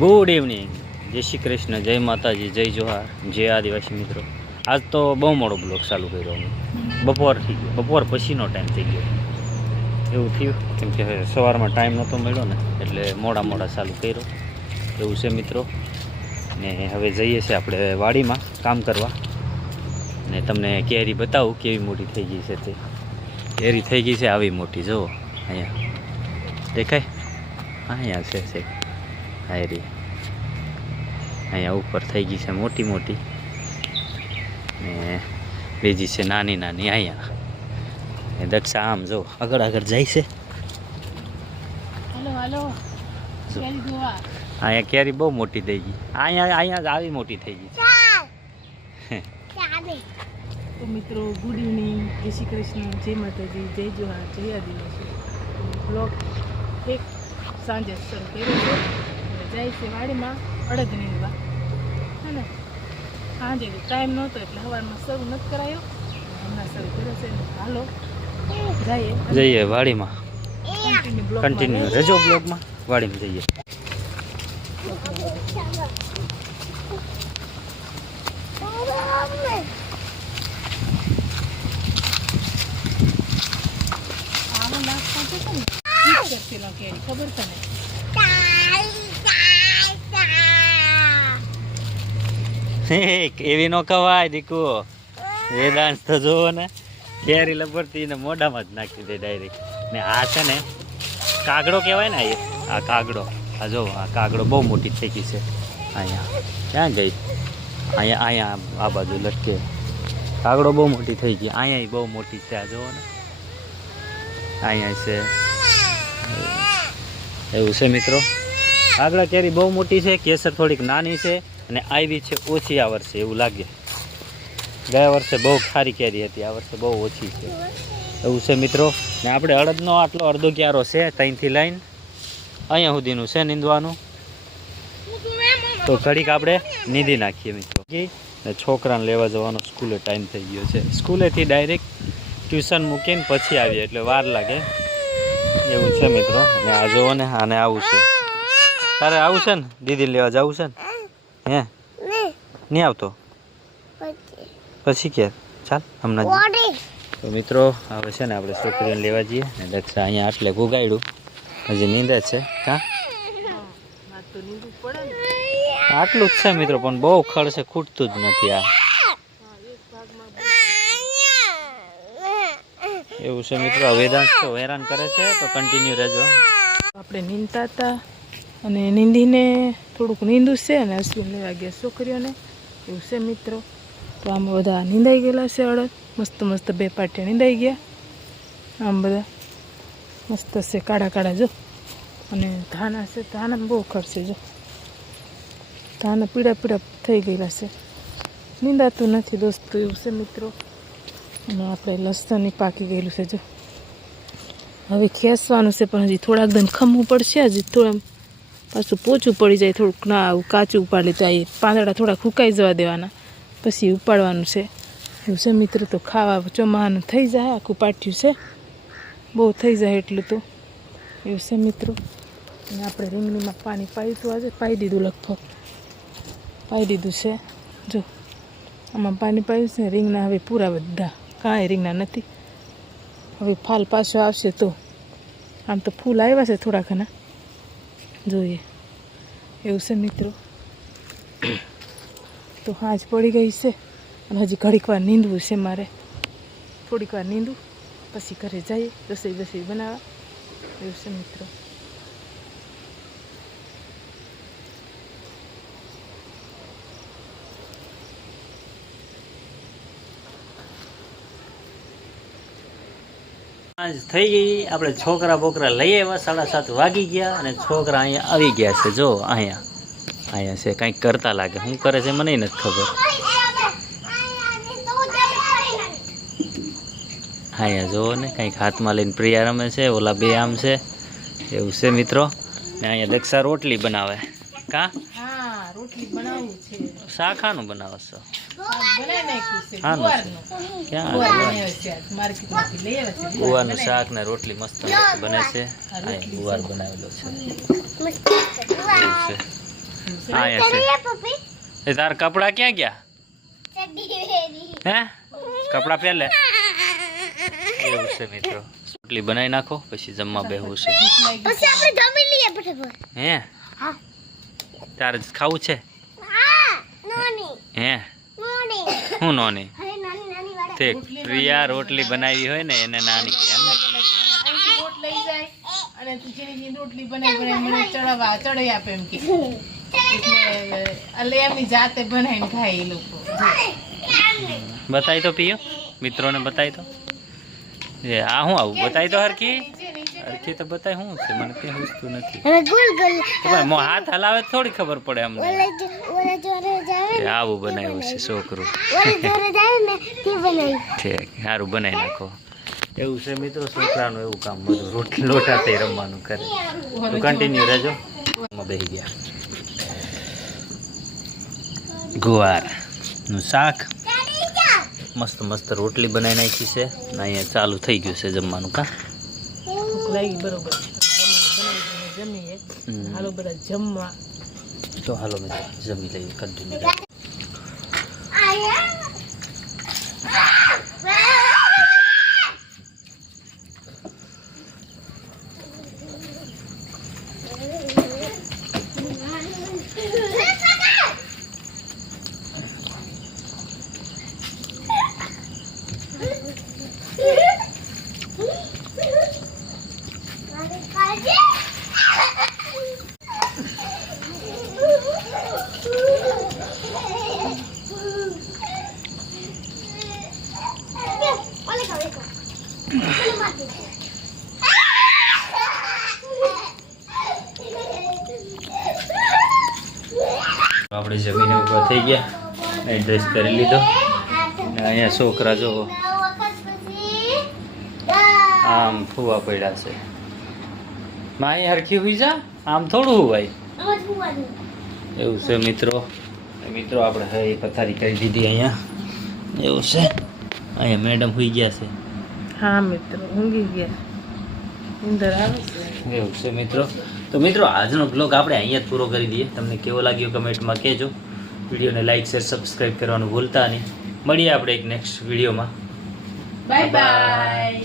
Good evening, જય શ્રી કૃષ્ણ, જય માતાજી, જય જોહાર, જય આદિવાસી મિત્રો. આજ તો બહુ મોડો બ્લોગ ચાલુ કર્યો અમે. બપોર થઈ ગયો, બપોર પછીનો ટાઈમ થઈ ગયો એવું થયું, કેમ કે સવારમાં ટાઈમ નહોતો મળ્યો ને એટલે મોડા ચાલુ કર્યો એવું છે મિત્રો. ને હવે જઈએ છીએ આપણે વાડીમાં કામ કરવા ને તમને કેરી બતાવું કેવી મોટી થઈ ગઈ છે. તે કેરી થઈ ગઈ છે આવી મોટી, જુઓ અહીંયા દેખાય, અહીંયા છે હાયરી, અહીંયા ઉપર થઈ ગઈ છે મોટી મોટી ને બીજી છે નાની નાની અહીંયા. એ દક્ષા આમ જો આગળ આગળ જાય છે. અહીંયા કેરી બહુ મોટી થઈ ગઈ, અહીંયા આવી મોટી થઈ ગઈ. તો મિત્રો ગુડ ઇવનિંગ, જય શ્રી કૃષ્ણ, જય માતાજી, જય જોહાર, જય આદિવાસી. બ્લોગ એક સાંજે શરૂ કર્યો છે. જાય છે વાડીમાં અડદ નીંદવા, હે ને. સાંજે ટાઈમ નહોતો એટલે સવારમાં શરૂ નથી કરાયો, હમણાં શરૂ કર્યો છે. હાલો જઈએ વાડીમાં, કન્ટિન્યુ રહેજો બ્લોગમાં. વાડીમાં જઈએ. ખબર છે ને એવી નો કવાય દીકુ, વેદાંશ તો જોવો ને કેરી લબડતી ને મોઢામાં જ નાખી દે ડાયરેક્ટ. ને આ છે ને કાગડો કહેવાય ને, આ કાગડો, આ જો આ કાગડો બહુ મોટી થઈ ગઈ છે. અહીંયા ક્યાં ગઈ? અહીંયા આ બાજુ લટકે કાગડો બહુ મોટી થઈ ગઈ. અહીંયા બહુ મોટી છે, આ જોવો ને અહીંયા છે એવું છે મિત્રો. કાગડા કેરી બહુ મોટી છે, કેસર થોડીક નાની છે અને આવી છે ઓછી આ વર્ષે એવું લાગે. ગયા વર્ષે બહુ ખારી કેરી હતી, આ વર્ષે બહુ ઓછી છે એવું છે મિત્રો. ને આપણે અડદનો આટલો અડધો ક્યારો છે, ત્યાંથી લઈને અહીંયા સુધીનું છે નીંદવાનું. તો ઘડીક આપણે નીંદી નાખીએ મિત્રો. ને છોકરાને લેવા જવાનો સ્કૂલે ટાઈમ થઈ ગયો છે. સ્કૂલેથી ડાયરેક્ટ ટ્યુશન મૂકીને પછી આવીએ એટલે વાર લાગે એવું છે મિત્રો. ને આ જોવો ને, આને આવું છે. તારે આવું છે ને દીદી લેવા જવું છે ને? હે નહીં આવતો પછી કે ચાલ હમણાં. તો મિત્રો હવે છે ને આપણે છોકરીઓને લેવા જઈએ. ને દક્ષા અહીંયા આટલે ગુગાડ્યું, હજી નીંદે છે. કાં આટલું જ છે મિત્રો, પણ બહુ ખડ છે, ખૂટતું જ નથી આ એવું છે મિત્રો. વેદાંત તો હેરાન કરે છે, તો કન્ટિન્યુ રહેજો. આપણે નીંદતા હતા અને નીંદીને થોડુંક નીંદું છે અને અશ્વિન લેવા ગયા છોકરીઓને એવું છે મિત્રો. તો આમ બધા નીંદાઈ ગયેલા છે અડદ, મસ્ત મસ્ત બે પાટિયા નીંદાઈ ગયા. આમ બધા મસ્ત છે કાળા કાળા જો. અને ધાના છે, ધાના બહુ ખડશે જો, ધાના પીળા પીળા થઈ ગયેલા છે, નીંદાતું નથી દોસ્તો એવું છે મિત્રો. અને આપણે લસણ પાકી ગયેલું છે જો, હવે ખેંચવાનું છે પણ હજી થોડાક દમ ખમવું પડશે. હજી થોડા પાછું પોચું પડી જાય, થોડુંક ના આવું કાચું ઉપાડી તો આ પાંદડા થોડા ફૂંકાઈ જવા દેવાના, પછી ઉપાડવાનું છે એવું છે મિત્રો. તો ખાવા ચોમાહાનું થઈ જાય, આખું પાટ્યું છે, બહુ થઈ જાય એટલું તો એવું છે મિત્રો. અને આપણે રીંગણીમાં પાણી પાયું હતું, આજે પાઈ દીધું, લગભગ પાઈ દીધું છે જો. આમાં પાણી પાયું છે. રીંગણા હવે પૂરા બધા, કાંઈ રીંગણા નથી. હવે ફાલ પાછો આવશે તો. આમ તો ફૂલ આવ્યા છે થોડા ઘણા, જોઈએ એવું છે મિત્રો. તો હાજ પડી ગઈ છે અને હજી ઘડીક વાર નીંદવું છે મારે, થોડીક વાર નીંદું પછી ઘરે જઈએ રસોઈ બનાવવા એવું છે મિત્રો. થઈ ગઈ, આપણે છોકરા બોકરા લઈ આવ્યા, 7:30 વાગી ગયા અને છોકરા અહીંયા આવી ગયા છે જો. અહીંયા છે, કંઈક કરતા લાગે, શું કરે છે મને નથી ખબર. અહીંયા જોવો ને, કંઈક હાથમાં લઈને પ્રિયા રમે છે, ઓલા બે આમ છે એવું છે મિત્રો. ને અહીંયા દક્ષા રોટલી બનાવે. કાં રોટલી બનાવવું છે. શાક ખાનું બનાવો છો? ગુવારનું શાક ને રોટલી મસ્ત બને છે. ગુવાર બનાવેલો છે. અહીંયા છે એ તાર કપડા ક્યાં ગયા હે કપડા પહેલે એવું છે મિત્રો રોટલી બનાવી નાખો પછી જમવા બેહવું છે પછી આપણે જમી લઈએ ફટાફટ હે તારે ખાવું છે હે હું નોની તે પ્રિયા રોટલી બનાવી હોય ને એને નાની કે એમ ને રોટ લઈ જાય અને તું જેની રોટલી બનાવી મને ચડાઈ આપે એમ કે એટલે એમની જાતે બનાવીને ખાય એ લોકો બતાવી તો પિયો મિત્રોને બતાવી તો એ આ હું આવું બતાવી તો હરખી હરખી તો બતાવી શું છે મને કઈ સમજતું નથી તો ભાઈ મો હાથ હલાવે તો થોડી ખબર પડે અમને એ આવું બનાવ્યું છે છોકરું ઠીક સારું બનાવી નાખો એવું છે મિત્રો છોકરાનું એવું કામ બધું રોટલી લોટાતે રમવાનું કરે તો કન્ટિન્યુ રહેજો બેસી ગયા ગુવારનું શાક મસ્ત મસ્ત રોટલી બનાવી નાખી છે ને અહીંયા ચાલુ થઈ ગયું છે જમવાનું કા લાગી બરોબર જમીએ હાલો બધા જમવા તો હાલો મિત્રો જમી લઈએ કન્ટિન્યુ આપણે જમીને ઊભા થઈ ગયા એડ્રેસ કરી લીધો ને અહીંયા છોકરા જો આમ ફૂવા પડ્યા છે માય હરખી હોઈ જા આમ થોડું ભાઈ એવું છે મિત્રો મિત્રો આપણે હવે પથારી કરી દીધી અહીંયા એવું છે અહીંયા મેડમ હોઈ ગયા છે હા મિત્રો ઊંઘી ગયા ઉંદર આવે છે એવું છે મિત્રો તો મિત્રો આજનો બ્લોગ આપણે અહીંયા જ પૂરો કરી દઈએ તમને કેવો લાગ્યો કમેન્ટમાં કહેજો વિડીયોને લાઈક શેર સબસ્ક્રાઈબ કરવાનું ભૂલતા નહીં મળીએ આપણે એક નેક્સ્ટ વિડીયોમાં બાય બાય